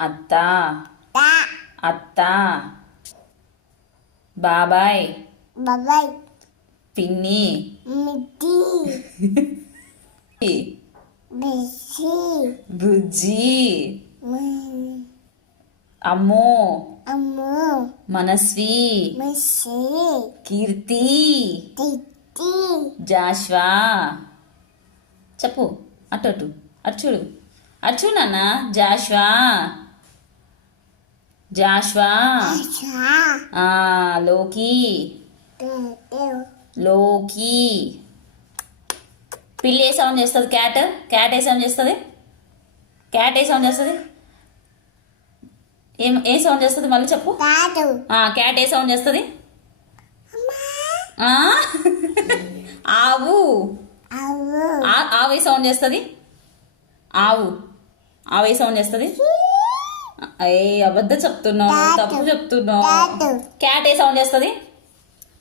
అత్త అత్త బాబాయ్ పిన్ని బుజ్జి అమ్మో మనస్వి కీర్తి జాష్వా చెప్పు అటు అటు అటు చూడు అటు చూడు నాన్న జాష్వా జాష్వా లోకి లోకి పిల్లి ఏ సౌండ్ చేస్తుంది క్యాట్ క్యాట్ ఏ సౌండ్ చేస్తుంది క్యాట్ ఏ సౌండ్ చేస్తుంది ఏ సౌండ్ చేస్తుంది మళ్ళీ చెప్పు క్యాట్ ఏ సౌండ్ చేస్తుంది ఆవు ఆవు ఏ సౌండ్ చేస్తుంది ఆవు ఆవు ఏ సౌండ్ చేస్తుంది అబద్ధం చెప్తున్నావు తప్పు చెప్తున్నావు క్యాట్ ఏ సౌండ్ చేస్తుంది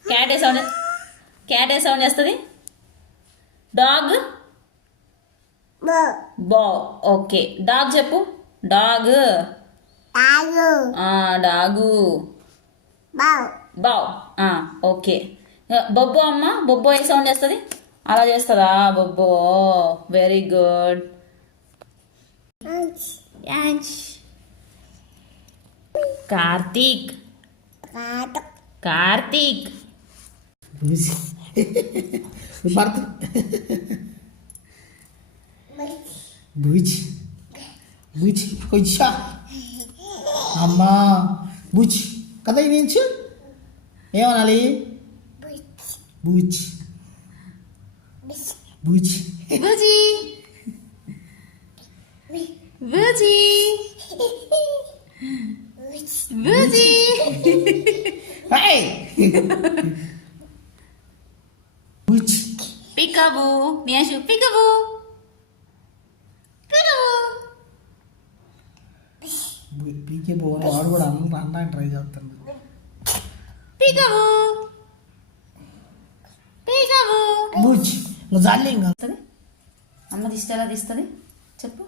cat A sound cat A sound చేస్తుంది డాగ్ బా ఓకే డాగ్ చెప్పు డాగ్ డాగు బావ్ ఓకే బొబ్బో అమ్మ బొబ్బో ఏ సౌండ్ చేస్తుంది అలా చేస్తుందా బొబ్బో వెరీ గుడ్ కార్తీక్ కార్తీక్ బుజ్ బుజ్ కొంచెం అమ్మా బుజ్ కదా ఇది నుంచి ఏమనాలి బుజ్ బుజ్ బుజి బుజి బుజి బుజ్ పికబు నియాషు పికబు పీకే పోవాలి వాడు కూడా అందరూ ట్రై చేస్తాడు పికబు పికబు బుజ్ నువ్వు జాలి అమ్మ తీస్తే ఎలా తీస్తుంది చెప్పు